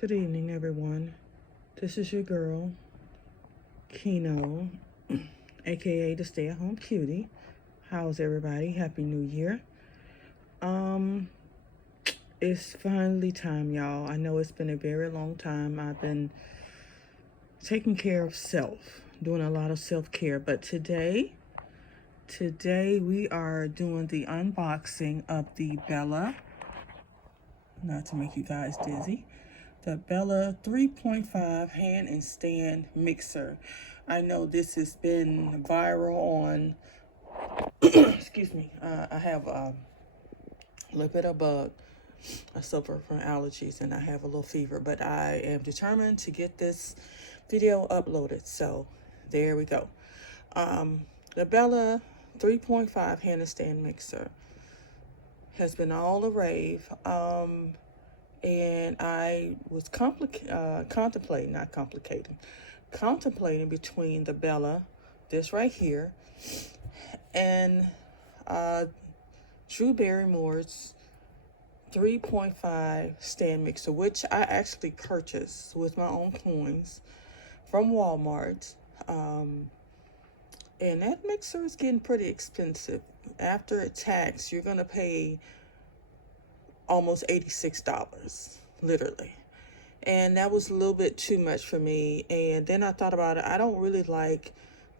Good evening, everyone. This is your girl, Kino, aka the Stay at Home Cutie. How's everybody? Happy New Year. Um, it's finally time, y'all. I know it's been a very long time. I've been taking care of self, doing a lot of self care, but today we are doing the unboxing of the Bella, not to make you guys dizzy, the Bella 3.5 hand and stand mixer. I know this has been viral on, excuse me, I have a little bit of bug. I suffer from allergies and I have a little fever, but I am determined to get this video uploaded. So there we go. The Bella 3.5 hand and stand mixer has been all the rave. And I was contemplating between the Bella, this right here, and Drew Barrymore's 3.5 stand mixer, which I actually purchased with my own coins from Walmart. And that mixer is getting pretty expensive. After tax, you're gonna pay almost $86, literally. And that was a little bit too much for me. And then I thought about it. I don't really like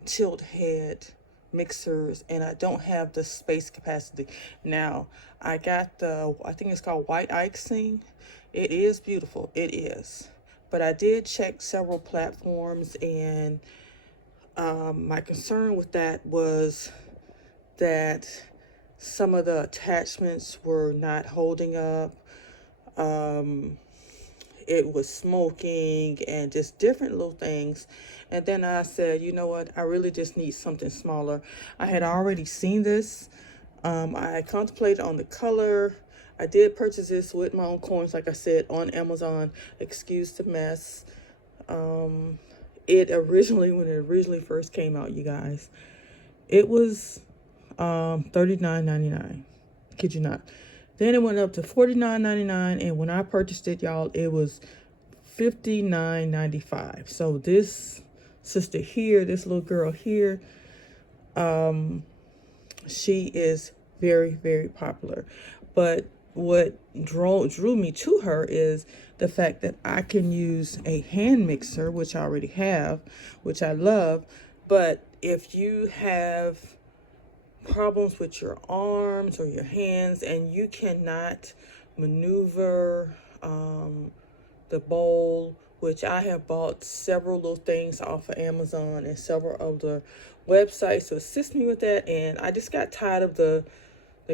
tilt head mixers, and I don't have the space capacity. Now, I got I think it's called White Icing. It is beautiful. It is. But I did check several platforms, and my concern with that was that some of the attachments were not holding up. It was smoking and just different little things. And then I said, you know what? I really just need something smaller. I had already seen this. I contemplated on the color. I did purchase this with my own coins, like I said, on Amazon. Excuse the mess. When it originally first came out, you guys, it was $39.99. Kid you not. Then it went up to $49.99, and when I purchased it, y'all, it was $59.95. So this sister here, this little girl here, she is very, very popular. But what drew me to her is the fact that I can use a hand mixer, which I already have, which I love. But if you have problems with your arms or your hands and you cannot maneuver the bowl, which I have bought several little things off of Amazon and several other websites to assist me with that, and I just got tired of the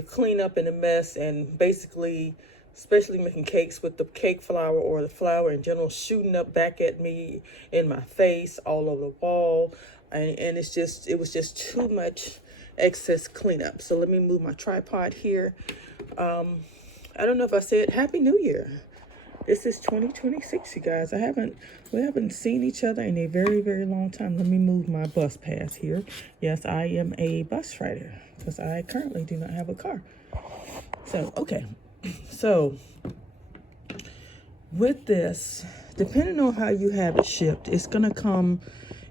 cleanup and the mess, and basically especially making cakes with the cake flour or the flour in general shooting up back at me, in my face, all over the wall, and it was just too much excess cleanup. So let me move my tripod here. I don't know if I said Happy New Year. This is 2026, you guys. We haven't seen each other in a very, very long time. Let me move my bus pass here. Yes, I am a bus rider because I currently do not have a car. So, okay. So, with this, depending on how you have it shipped, it's going to come,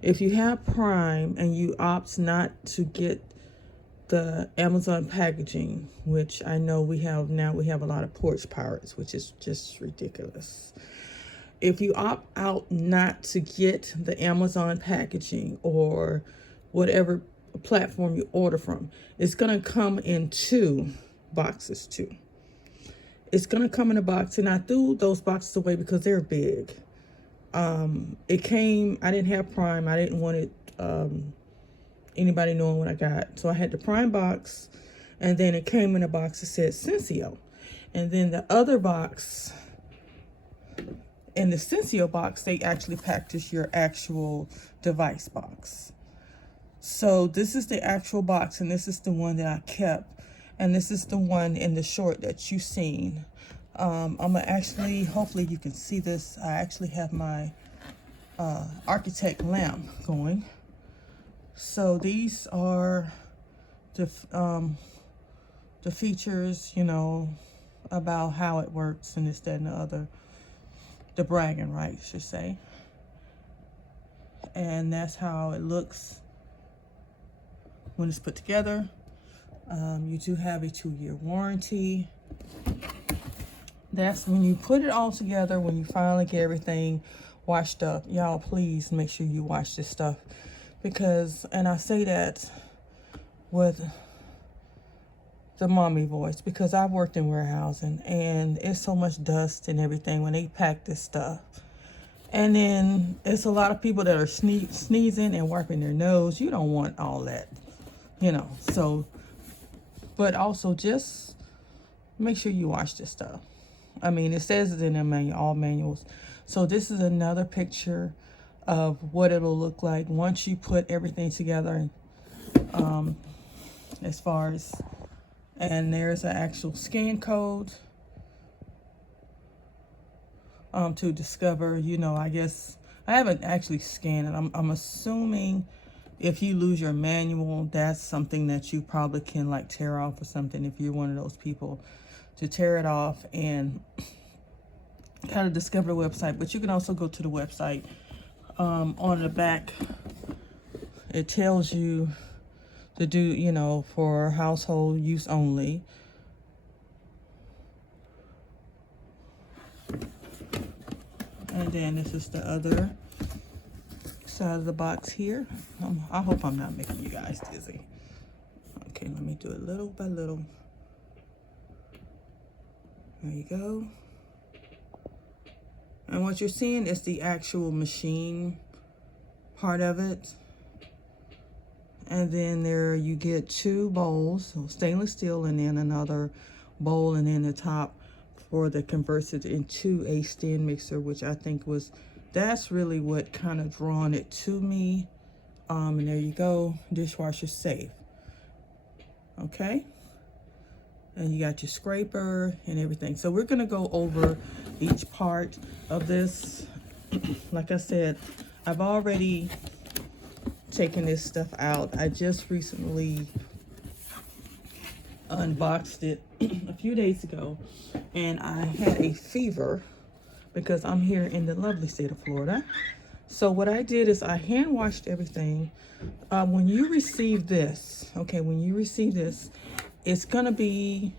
if you have Prime and you opt not to get the Amazon packaging, which I know we have a lot of porch pirates, which is just ridiculous. If you opt out not to get the Amazon packaging or whatever platform you order from, it's going to come in two boxes too. It's going to come in a box, and I threw those boxes away because they're big. I didn't have Prime. I didn't want it, anybody knowing what I got. So I had the Prime box, and then it came in a box that said Senseo. And then the other box, in the Senseo box, they actually package your actual device box. So this is the actual box, and this is the one that I kept. And this is the one in the short that you've seen. I'm gonna actually, hopefully you can see this. I actually have my architect lamp going. So these are the features, about how it works and this, that, and the other. the bragging rights, I should say. And that's how it looks when it's put together. You do have a 2-year warranty. That's when you put it all together, when you finally get everything washed up. Y'all, please make sure you wash this stuff, because, and I say that with the mommy voice, because I've worked in warehousing and it's so much dust and everything when they pack this stuff. And then it's a lot of people that are sneezing and wiping their nose. You don't want all that, you know. So, but also just make sure you wash this stuff. I mean, it says it in the manual, all manuals. So this is another picture of what it'll look like once you put everything together. As far as, and there's an actual scan code to discover, you know, I guess I haven't actually scanned it. I'm assuming if you lose your manual, that's something that you probably can like tear off or something, if you're one of those people, to tear it off and kind of discover the website. But you can also go to the website. On the back, it tells you to do, you know, for household use only. And then this is the other side of the box here. I hope I'm not making you guys dizzy. Okay, let me do it little by little. There you go. And what you're seeing is the actual machine part of it. And then there you get 2 bowls, so stainless steel, and then another bowl, and then the top for the converts it into a stand mixer, which I think was, that's really what kind of drawn it to me. And there you go, dishwasher safe. Okay. And you got your scraper and everything. So we're gonna go over each part of this. Like I said, I've already taken this stuff out. I just recently unboxed it a few days ago, and I had a fever because I'm here in the lovely state of Florida. So what I did is I hand washed everything. When you receive this, okay, when you receive this, it's gonna be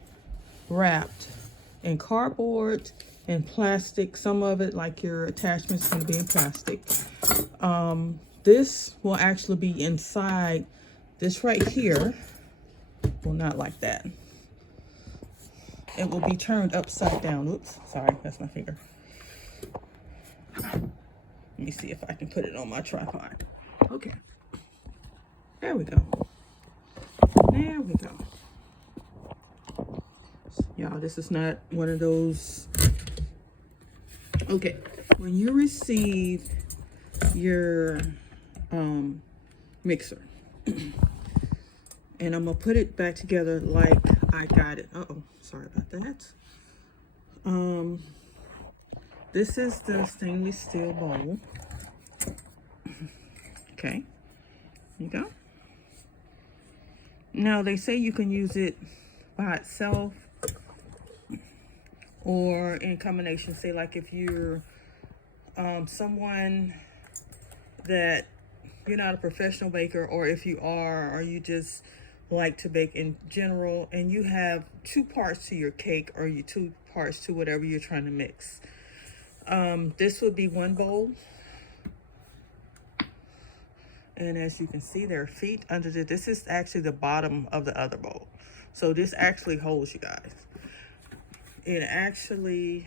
wrapped in cardboard and plastic. Some of it, like your attachments, gonna be in plastic. This will actually be inside this right here. Well, not like that. It will be turned upside down. Oops, sorry, that's my finger. Let me see if I can put it on my tripod. Okay, there we go. There we go. Y'all, this is not one of those. Okay, when you receive your mixer, and I'm gonna put it back together like I got it. Uh-oh, sorry about that. This is the stainless steel bowl. Okay, there you go. Now they say you can use it by itself or in combination. Say like if you're someone that you're not a professional baker, or if you are, or you just like to bake in general, and you have 2 parts to your cake, or you 2 parts to whatever you're trying to mix. This would be 1 bowl. And as you can see, there are feet under the, this is actually the bottom of the other bowl. So this actually holds, you guys. It actually,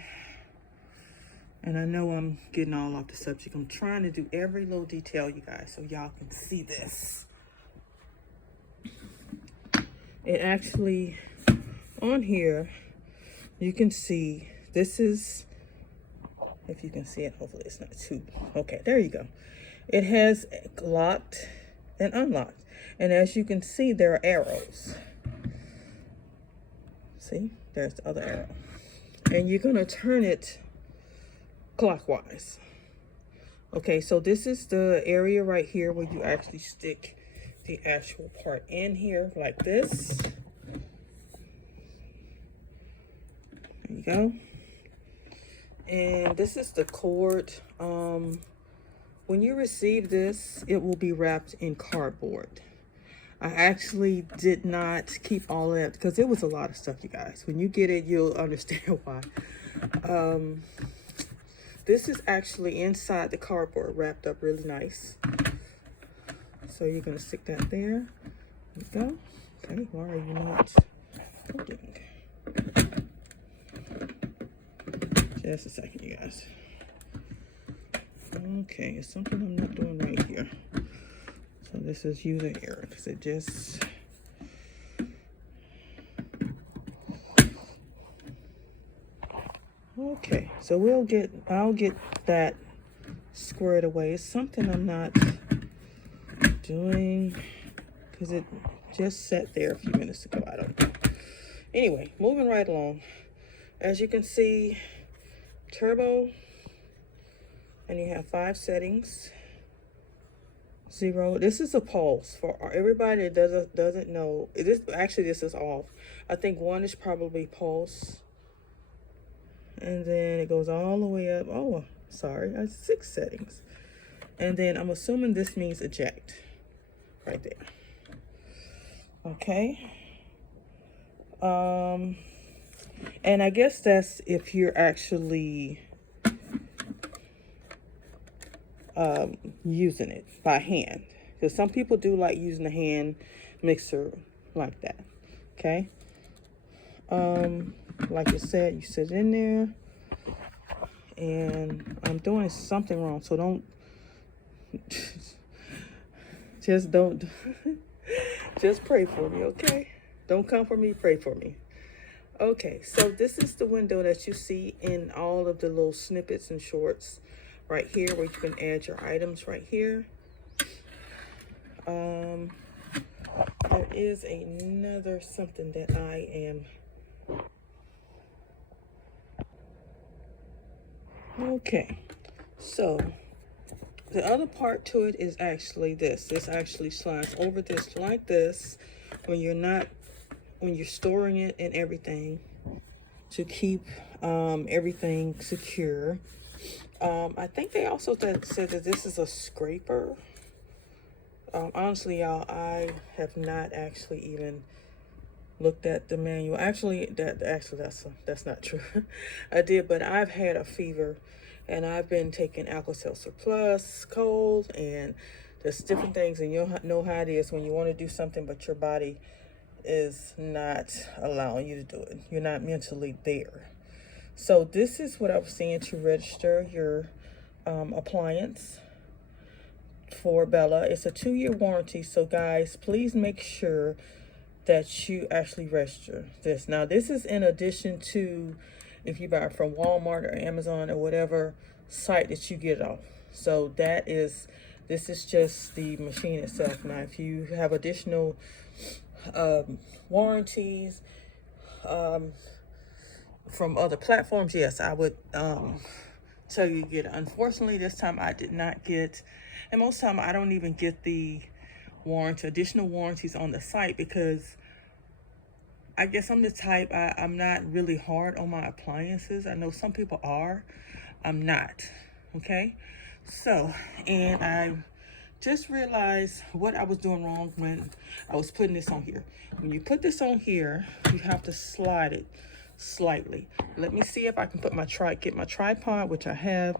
and I know I'm getting all off the subject. I'm trying to do every little detail, you guys, so y'all can see this. It actually, on here, you can see, this is, if you can see it, hopefully it's not too, okay, there you go. It has locked and unlocked. And as you can see, there are arrows. See, there's the other arrow. And you're gonna turn it clockwise. Okay, so this is the area right here where you actually stick the actual part in here like this. There you go. And this is the cord. When you receive this, it will be wrapped in cardboard. I actually did not keep all of that because it was a lot of stuff, you guys. When you get it, you'll understand why. This is actually inside the cardboard, wrapped up really nice. So you're going to stick that there. There you go. Okay, why are you not holding? Just a second, you guys. Okay, it's something I'm not doing right here. So this is user error because it just... Okay, so I'll get that squared away. It's something I'm not doing because it just sat there a few minutes ago. I don't know. Anyway, moving right along. As you can see, turbo, and you have 5 settings. 0. This is a pulse for everybody that doesn't know. This is off. I think 1 is probably pulse. And then it goes all the way up. Oh, sorry, that's 6 settings. And then I'm assuming this means eject right there. Okay. And I guess that's if you're actually using it by hand, because some people do like using a hand mixer like that. Okay. Like I said, you sit in there, and I'm doing something wrong, so don't just pray for me, okay? Don't come for me, pray for me. Okay, so this is the window that you see in all of the little snippets and shorts right here, where you can add your items right here. There is another something that I am... Okay, so the other part to it is actually this. This actually slides over this like this when you're storing it and everything, to keep everything secure. I think they also said that this is a scraper. Honestly, y'all, I have not actually even looked at the manual. Actually, that's not true. I did, but I've had a fever, and I've been taking Alka-Seltzer Plus, cold, and there's different things, and you know how it is when you want to do something, but your body is not allowing you to do it. You're not mentally there. So this is what I was saying to register your appliance for Bella. It's a 2-year warranty. So guys, please make sure that you actually register this. Now, this is in addition to if you buy it from Walmart or Amazon or whatever site that you get it off. So this is just the machine itself. Now, if you have additional warranties from other platforms, yes, I would tell you to get it. Unfortunately, this time I did not get, and most time I don't even get the additional warranties on the site, because I guess I'm the type, I'm not really hard on my appliances. I know some people are. I'm not. Okay? So, and I just realized what I was doing wrong when I was putting this on here. When you put this on here, you have to slide it slightly. Let me see if I can put get my tripod, which I have,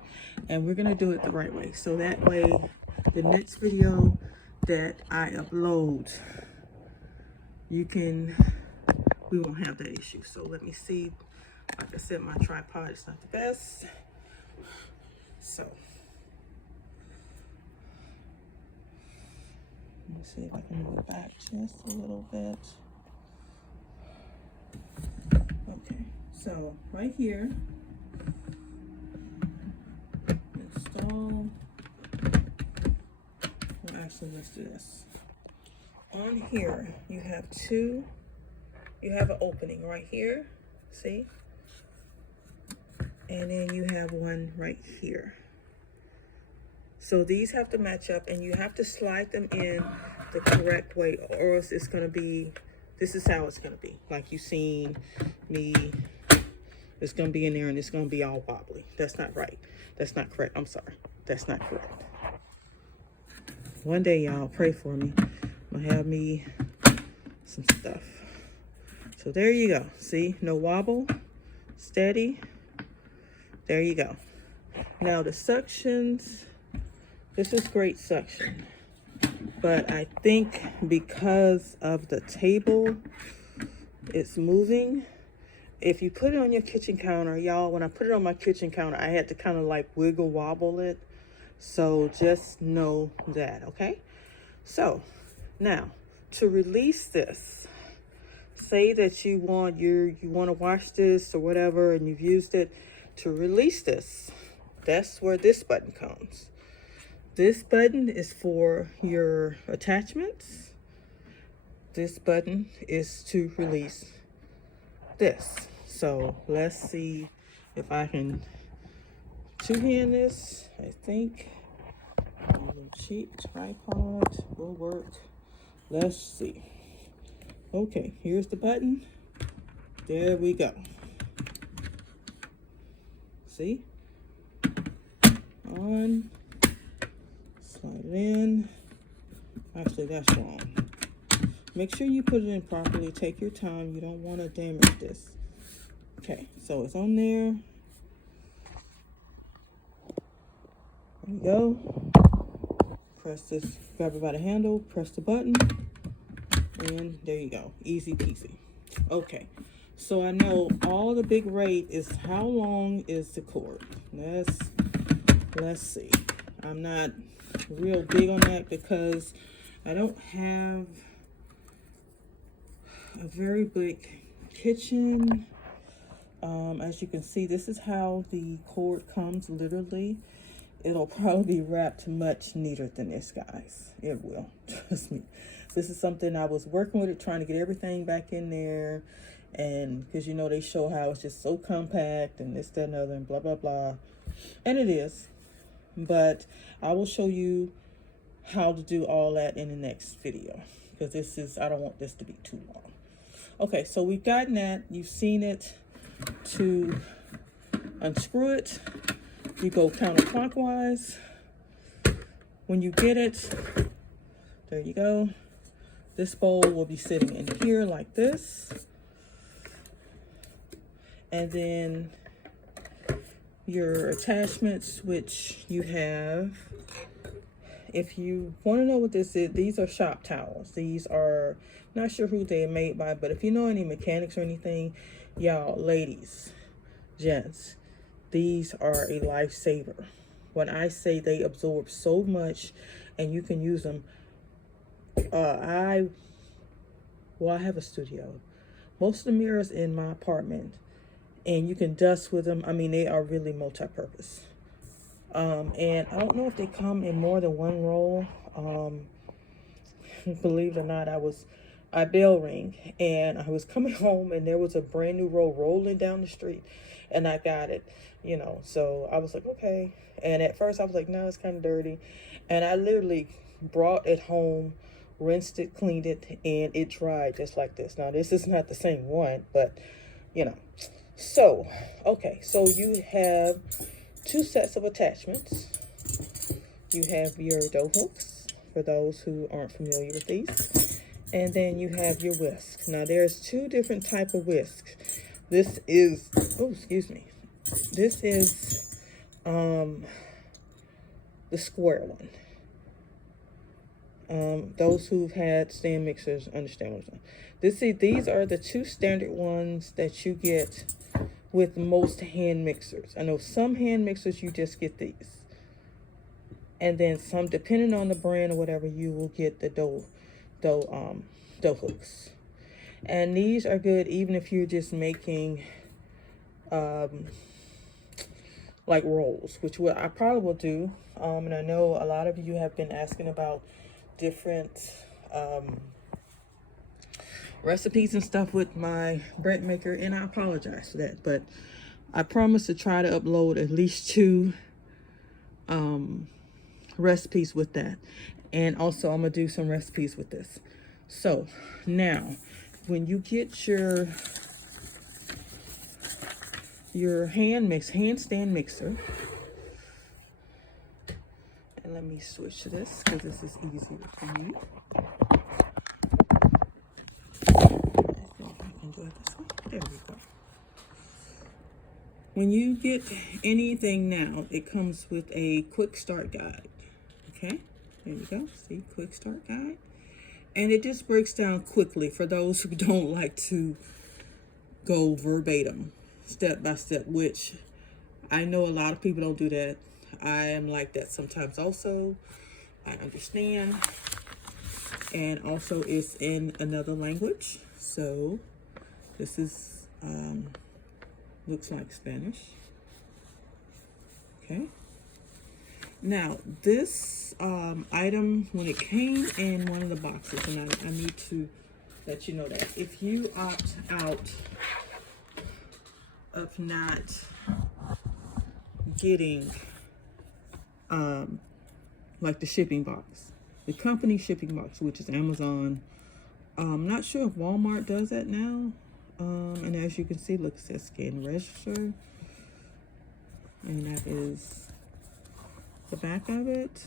and we're gonna do it the right way. So that way, the next video that I upload, we won't have that issue. So let me see. Like I said, my tripod is not the best. So let me see if I can move it back just a little bit. Okay, so right here, install. Well, actually, let's do this. On here, you have an opening right here, see? And then you have one right here. So these have to match up, and you have to slide them in the correct way, or else it's gonna be, this is how it's gonna be. Like you've seen me It's going to be in there and it's going to be all wobbly. That's not right. That's not correct. I'm sorry. That's not correct. One day, y'all, pray for me. I'm going to have me some stuff. So there you go. See, no wobble, steady. There you go. Now the suctions, this is great suction. But I think because of the table, it's moving. If you put it on your kitchen counter, y'all, when I put it on my kitchen counter, I had to kind of like wiggle wobble it. So just know that, okay? So now to release this, say that you want to wash this or whatever and you've used it. To release this, that's where this button comes. This button is for your attachments. This button is to release this. So let's see if I can two-hand this. I think a little cheap tripod will work. Let's see. Okay, here's the button. There we go. See? On. Slide it in. Actually, that's wrong. Make sure you put it in properly. Take your time. You don't want to damage this. Okay, so it's on there. There we go. Press this, grab it by the handle, press the button, and there you go. Easy peasy. Okay, so I know all the big rate is how long is the cord. Let's see. I'm not real big on that because I don't have a very big kitchen. As you can see, this is how the cord comes, literally. It'll probably be wrapped much neater than this, guys. It will, trust me. This is something I was working with it, trying to get everything back in there. And because, you know, they show how it's just so compact and this, that, and other, and blah, blah, blah. And it is. But I will show you how to do all that in the next video. Because I don't want this to be too long. Okay, so we've gotten that. You've seen it. To unscrew it, you go counterclockwise. When you get it, there you go. This bowl will be sitting in here like this. And then your attachments, which you have. If you want to know what this is, these are shop towels. These are, not sure who they're made by, but if you know any mechanics or anything, y'all, ladies, gents, these are a lifesaver. When I say they absorb so much and you can use them, I have a studio. Most of the mirrors in my apartment, and you can dust with them. I mean, they are really multi-purpose. And I don't know if they come in more than one roll. Believe it or not, I bell ring and I was coming home and there was a brand new roll rolling down the street and I got it, you know. So I was like, okay. And at first I was like, no, it's kind of dirty. And I literally brought it home, rinsed it, cleaned it, and it dried just like this. Now this is not the same one, but you know. So, okay, so you have two sets of attachments. You have your dough hooks, for those who aren't familiar with these. And then you have your whisk. Now there's two different type of whisks. This is, oh, excuse me. This is the square one. Those who've had stand mixers understand what I'm saying. These are the two standard ones that you get with most hand mixers. I know some hand mixers you just get these. And then some, depending on the brand or whatever, you will get the dough hooks. And these are good even if you're just making like rolls, which I probably will do. And I know a lot of you have been asking about different recipes and stuff with my bread maker, and I apologize for that, but I promise to try to upload at least 2 recipes with that. And also I'm gonna do some recipes with this. So now when you get your your handstand mixer. And let me switch to this because this is easier for me. I can do it this way. There we go. When you get anything now, it comes with a quick start guide. Okay, there you go. See, quick start guide. And it just breaks down quickly for those who don't like to go verbatim, step by step, which I know a lot of people don't do that. I am like that sometimes also. I understand. And also it's in another language. So this is, looks like Spanish. Okay. Now this item, when it came in one of the boxes, and I need to let you know that if you opt out of not getting like the shipping box, the company shipping box, which is Amazon. I'm not sure if Walmart does that now. And as you can see, look, it says scan register. And that is the back of it.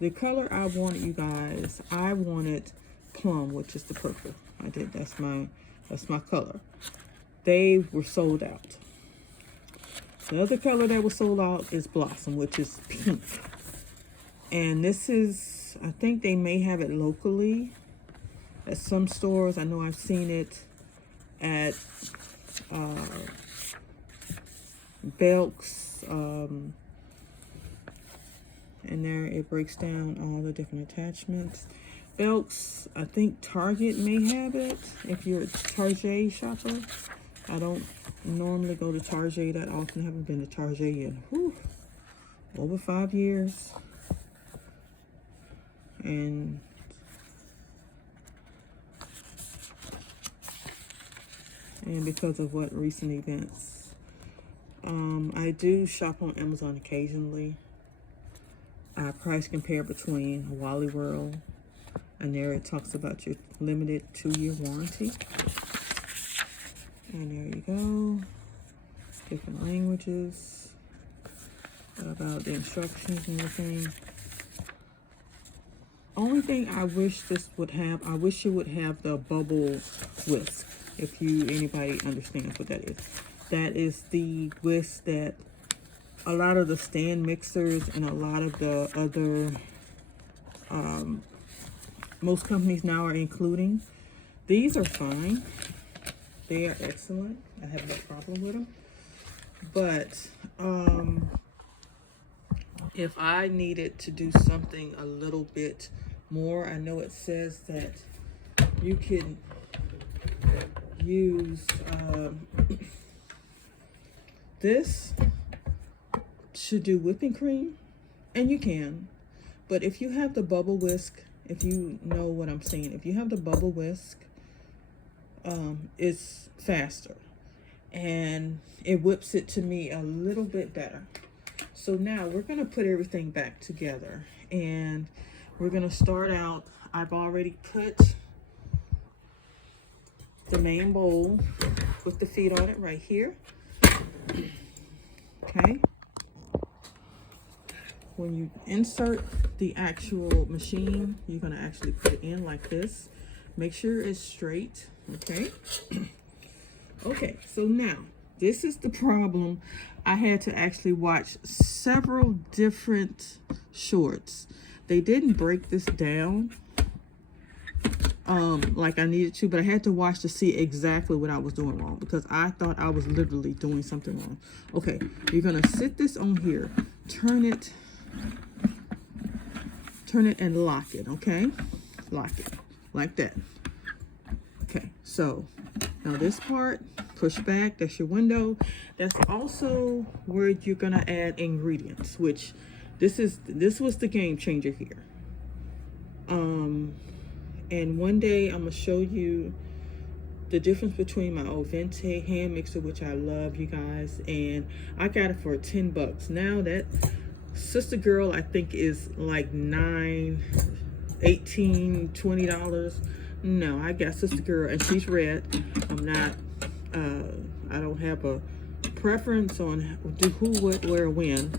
The color I wanted, you guys, I wanted plum, which is the purple. I did, that's my color. They were sold out. The other color that was sold out is blossom, which is pink. And this is, I think they may have it locally at some stores. I know I've seen it at Belk's, and there it breaks down all the different attachments. Belk's, I think Target may have it if you're a Target shopper. I don't normally go to Target that often. I haven't been to Target in over 5 years. And because of what recent events. I do shop on Amazon occasionally. I price compare between Wally World, and there it talks about your limited 2-year warranty. And there you go. Different languages. About the instructions and everything. Only thing I wish this would have, I wish it would have the bubble whisk. If anybody understands what that is. That is the whisk that a lot of the stand mixers and a lot of the other, most companies now are including. These are fine. They are excellent. I have no problem with them. But if I needed to do something a little bit more, I know it says that you can use this to do whipping cream, and you can. But if you have the bubble whisk, if you know what I'm saying, if you have the bubble whisk, it's faster and it whips it to me a little bit better. So now we're going to put everything back together, and we're going to start out. I've already put the main bowl with the feet on it right here. Okay. When you insert the actual machine, you're going to actually put it in like this. Make sure it's straight. Okay. Okay, so now this is the problem. I had to actually watch several different shorts. They didn't break this down like I needed to, but I had to watch to see exactly what I was doing wrong, because I thought I was literally doing something wrong. Okay, you're gonna sit this on here, turn it and lock it. Okay, lock it like that. Okay, so now this part, push back, that's your window. That's also where you're gonna add ingredients, which this was the game changer here. And one day I'm gonna show you the difference between my Ovente hand mixer, which I love, you guys, and I got it for 10 bucks. Now that Sister Girl, I think, is like $9, $18, $20. No, I got Sister Girl, and she's red. I'm not I don't have a preference on do who, what, where, when.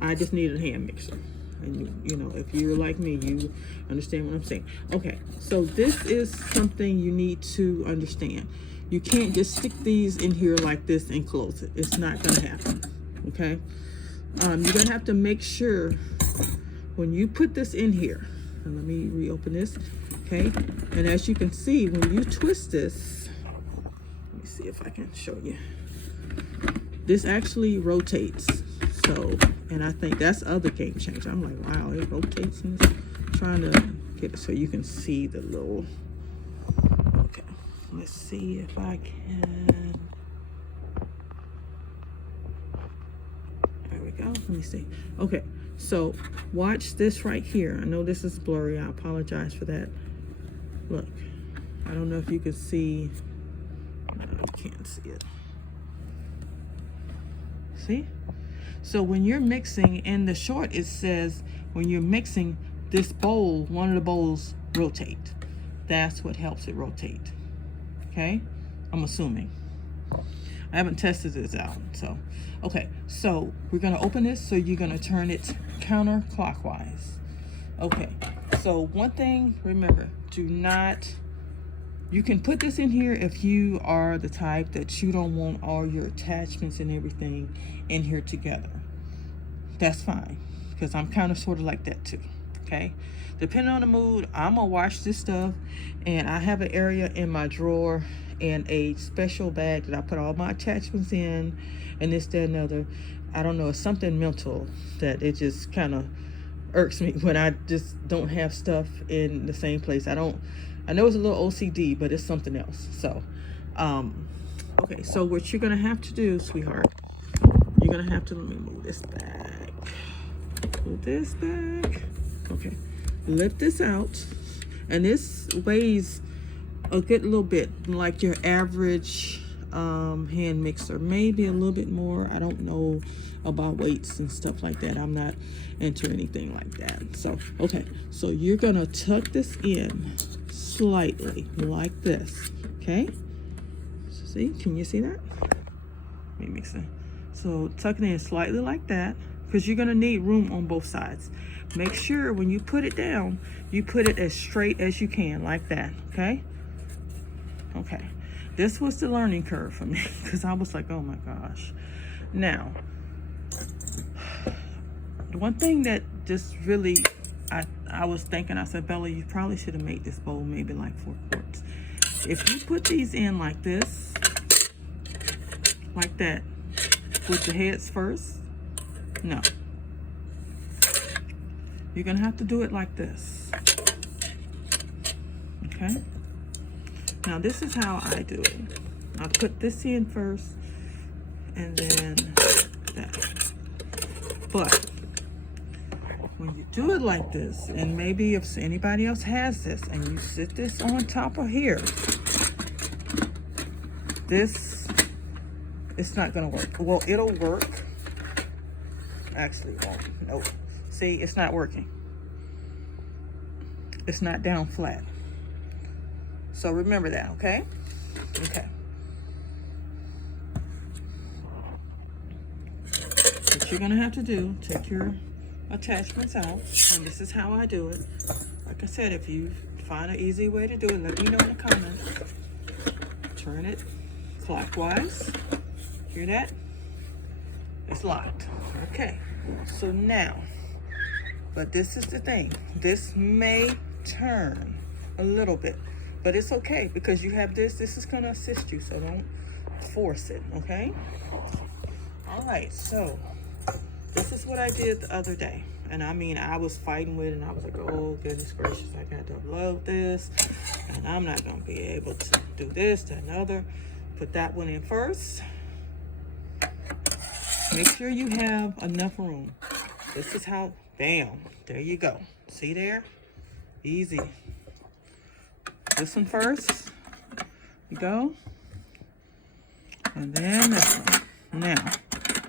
I just need a hand mixer. And you know, if you're like me, you understand what I'm saying. Okay, so this is something you need to understand. You can't just stick these in here like this and close it. It's not gonna happen, okay? You're gonna have to make sure when you put this in here, and let me reopen this, okay? And as you can see, when you twist this, let me see if I can show you. This actually rotates. So, and I think that's other game changer. I'm like, wow, it rotates in this. Trying to get it so you can see the little, okay. Let's see if I can. There we go. Let me see. Okay, so watch this right here. I know this is blurry. I apologize for that. Look, I don't know if you can see. No, you can't see it. See? So when you're mixing, in the short it says when you're mixing, this bowl, one of the bowls rotate. That's what helps it rotate. Okay? I'm assuming. I haven't tested this out. So, okay. So we're going to open this. So you're going to turn it counterclockwise. Okay. So one thing, remember, do not, you can put this in here if you are the type that you don't want all your attachments and everything in here together. That's fine, because I'm kind of sort of like that too, okay? Depending on the mood, I'm gonna wash this stuff, and I have an area in my drawer and a special bag that I put all my attachments in, and this, that, and other. I don't know, it's something mental that it just kind of irks me when I just don't have stuff in the same place. I know it's a little OCD, but it's something else. So, okay, so what you're gonna have to do, sweetheart, you're gonna have to, let me move this back. Move this back. Okay, lift this out, and this weighs a good little bit like your average hand mixer, maybe a little bit more. I don't know about weights and stuff like that. I'm not into anything like that. So, okay, so you're gonna tuck this in slightly like this, okay? See, can you see that? Let me mix it. So tuck it in slightly like that, because you're gonna need room on both sides. Make sure when you put it down, you put it as straight as you can, like that, okay? Okay, this was the learning curve for me, because I was like, oh my gosh. Now, the one thing that just really, I was thinking, I said, Bella, you probably should have made this bowl maybe like 4 quarts. If you put these in like this, like that, with the heads first, no. You're gonna have to do it like this. Okay? Now this is how I do it. I put this in first, and then that. But when you do it like this, and maybe if anybody else has this, and you sit this on top of here, this, it's not gonna work. Well, it'll work. Actually, it won't. Nope. See, it's not working. It's not down flat. So remember that, okay? Okay. What you're gonna have to do, take your attachments out, and this is how I do it. Like I said, if you find an easy way to do it, let me know in the comments. Turn it clockwise. Hear that? It's locked. Okay. So now, but this is the thing. This may turn a little bit, but it's okay because you have this. This is going to assist you, so don't force it, okay? All right, so this is what I did the other day. And I mean, I was fighting with it, and I was like, oh, goodness gracious, I got to upload this, and I'm not going to be able to do this, that, and other. Put that one in first. Make sure you have enough room. This is how, bam, there you go. See there? Easy. This one first. You go. And then this one. Now,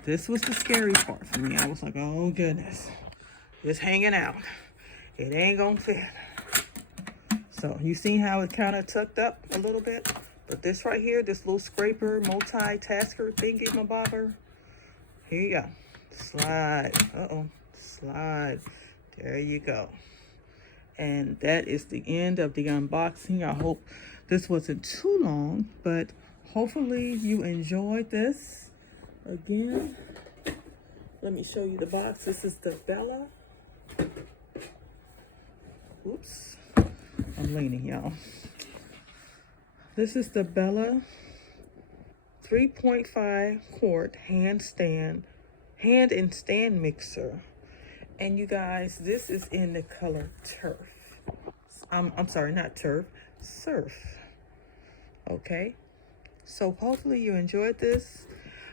this was the scary part for me. I was like, oh goodness. It's hanging out. It ain't gonna fit. So, you see how it kind of tucked up a little bit? But this right here, this little scraper, multitasker thingy, my bobber. Here you go. Slide. Slide. There you go. And that is the end of the unboxing. I hope this wasn't too long, but hopefully you enjoyed this. Again, let me show you the box. This is the Bella. Oops, I'm leaning, y'all. This is the Bella 3.5 quart hand and stand mixer. And you guys, this is in the color turf. I'm sorry, not turf, surf. Okay, so hopefully you enjoyed this.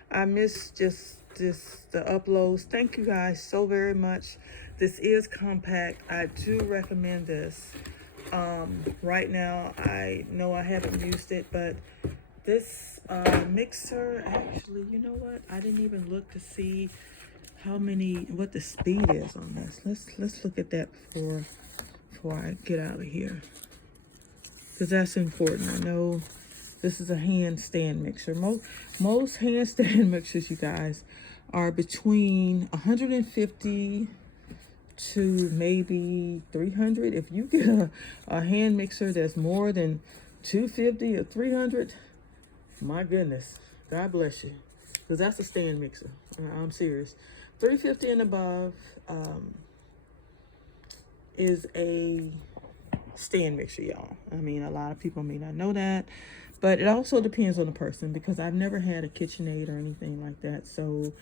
I missed just the uploads. Thank you guys so very much. This is compact. I do recommend this. Right now, I know I haven't used it, but this mixer, actually, you know what? I didn't even look to see what the speed is on this. Let's look at that before I get out of here, because that's important. I know this is a handstand mixer. Most handstand mixers, you guys, are between 150 to maybe 300. If you get a hand mixer that's more than 250 or 300, my goodness, God bless you, because that's a stand mixer. I'm serious. 350 and above is a stand mixer, y'all. I mean, a lot of people may not know that, but it also depends on the person, because I've never had a KitchenAid or anything like that. So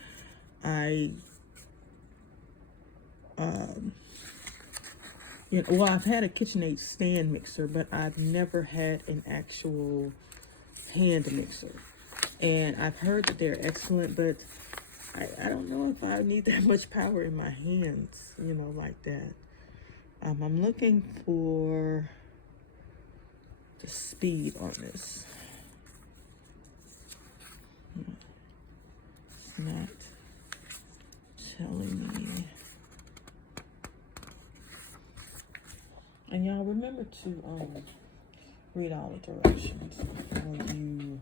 well, I've had a KitchenAid stand mixer, but I've never had an actual hand mixer. And I've heard that they're excellent, but I don't know if I need that much power in my hands, you know, like that. I'm looking for the speed on this. It's not telling me. And y'all remember to read all the directions before you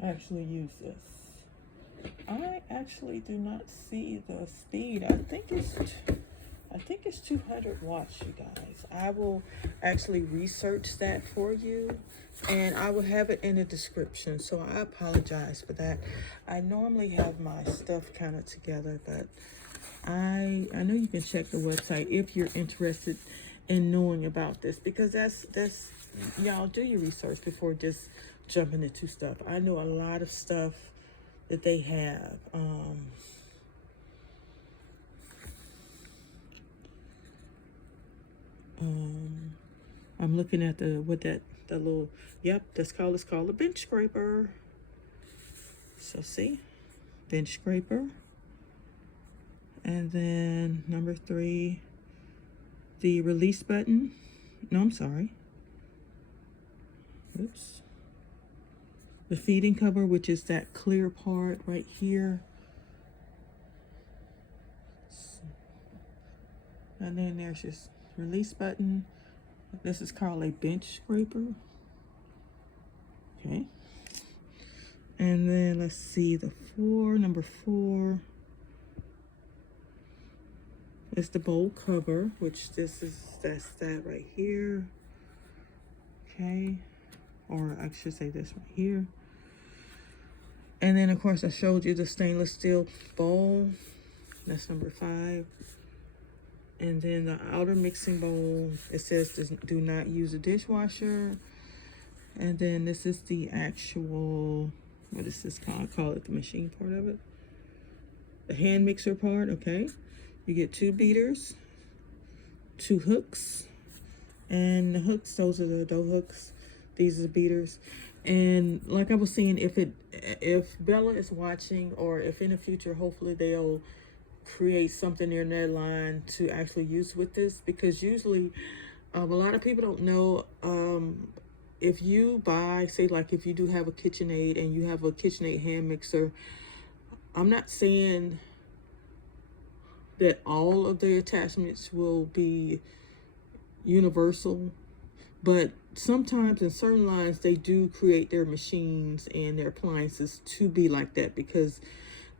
actually use this. I actually do not see the speed. I think it's 200 watts, you guys. I will actually research that for you, and I will have it in the description. So I apologize for that. I normally have my stuff kind of together, but I know you can check the website if you're interested in knowing about this, because that's y'all, do your research before just jumping into stuff. I know a lot of stuff that they have. I'm looking at the little, yep, it's called a bench scraper. So see, bench scraper. And then number 3, the release button. No, I'm sorry. Oops. The feeding cover, which is that clear part right here. And then there's this release button. This is called a bench scraper. Okay. And then let's see, number 4 is the bowl cover, which that's that right here. Okay. Or I should say this right here. And then of course I showed you the stainless steel bowl. That's number 5. And then the outer mixing bowl, it says do not use a dishwasher. And then this is the actual, what is this called? I call it the machine part of it. The hand mixer part, okay. You get 2 beaters, 2 hooks. And the hooks, those are the dough hooks. These are the beaters. And like I was saying, if Bella is watching, or if in the future, hopefully they'll create something in their line to actually use with this, because usually a lot of people don't know, if you buy, say like if you do have a KitchenAid and you have a KitchenAid hand mixer, I'm not saying that all of the attachments will be universal, but sometimes in certain lines they do create their machines and their appliances to be like that, because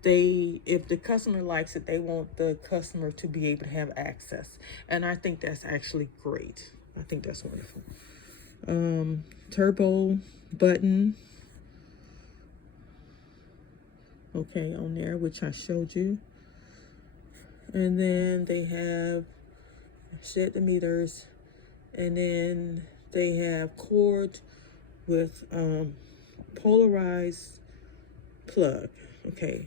if the customer likes it, they want the customer to be able to have access. And I think that's actually great. I think that's wonderful. Turbo button, okay, on there, which I showed you. And then they have set the meters, and then they have cord with polarized plug. Okay.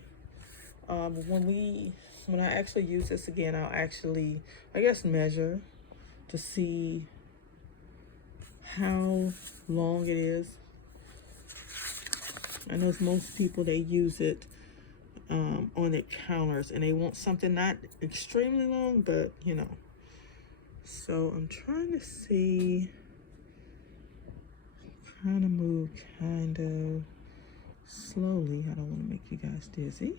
When I actually use this again, I'll actually, I guess, measure to see how long it is. I know most people, they use it on the counters, and they want something not extremely long, but you know. So I'm trying to see, kind of move kind of slowly. I don't want to make you guys dizzy.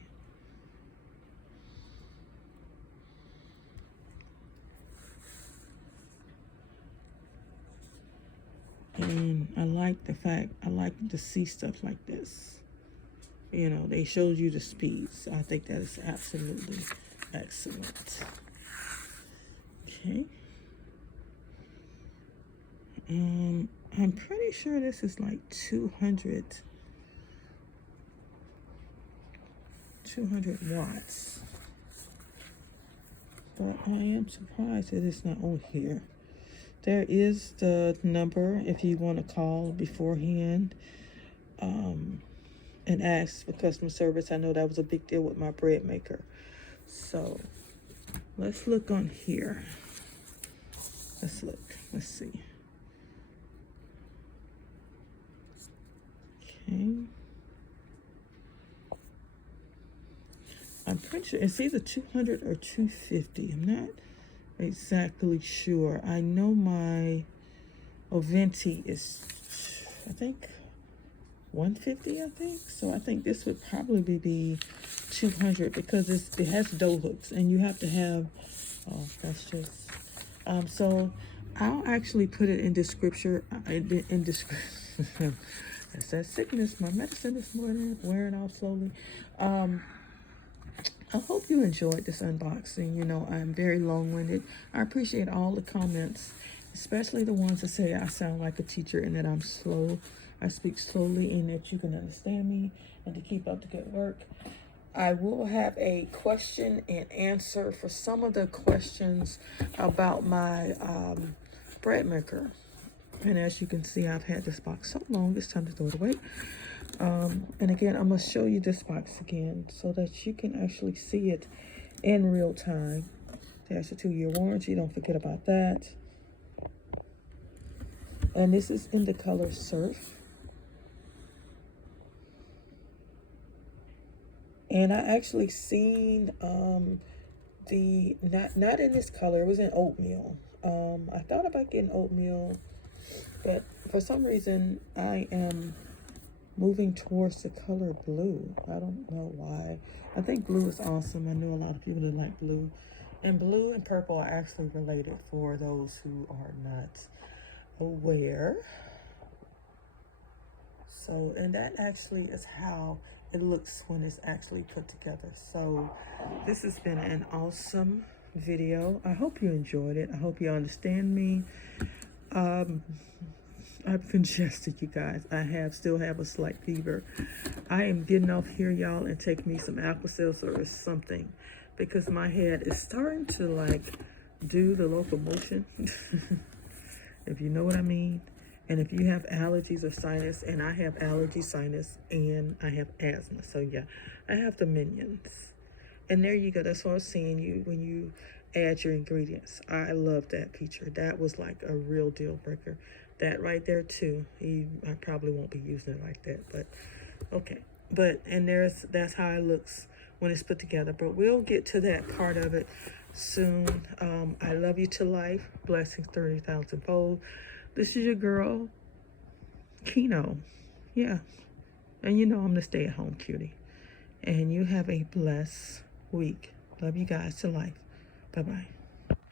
And I like the fact, I like to see stuff like this. You know, they showed you the speeds. I think that is absolutely excellent. Okay. I'm pretty sure this is like 200 watts. But I am surprised that it's not on here. There is the number if you want to call beforehand and ask for customer service. I know that was a big deal with my bread maker. So let's look on here. Let's look. Let's see. Okay. I'm pretty sure it's either 200 or 250. I'm not exactly sure. I know my Oventi is, I think, 150, I think. So I think this would probably be 200 because it has dough hooks, and you have to have, oh, that's just, so I'll actually put it in description, in description. That's that sickness, my medicine this morning, wearing off slowly. I hope you enjoyed this unboxing. You know, I'm very long-winded. I appreciate all the comments, especially the ones that say I sound like a teacher and that I'm slow. I speak slowly and that you can understand me and to keep up the good work. I will have a question and answer for some of the questions about my bread maker. And as you can see, I've had this box so long, it's time to throw it away. And again, I'm going to show you this box again so that you can actually see it in real time. There's a 2-year warranty. Don't forget about that. And this is in the color Surf. And I actually seen the, not in this color, it was in oatmeal. I thought about getting oatmeal, but for some reason I am moving towards the color blue. I don't know why. I think blue is awesome. I know a lot of people that like blue. And blue and purple are actually related for those who are not aware. So, and that actually is how it looks when it's actually put together. So this has been an awesome video. I hope you enjoyed it. I hope you understand me. I've congested, you guys. I still have a slight fever. I am getting off here, y'all, and take me some Alka-Seltzer or something, because my head is starting to like do the locomotion, if you know what I mean. And if you have allergies or sinus, and I have allergy, sinus, and I have asthma. So yeah, I have the minions. And there you go. That's what I was seeing you when you add your ingredients. I love that feature. That was like a real deal breaker. That right there too. I probably won't be using it like that, but okay. But and that's how it looks when it's put together. But we'll get to that part of it soon. I love you to life. Blessings 30,000 fold. This is your girl, Kino. Yeah. And you know I'm the stay-at-home cutie. And you have a blessed week. Love you guys to life. Bye-bye.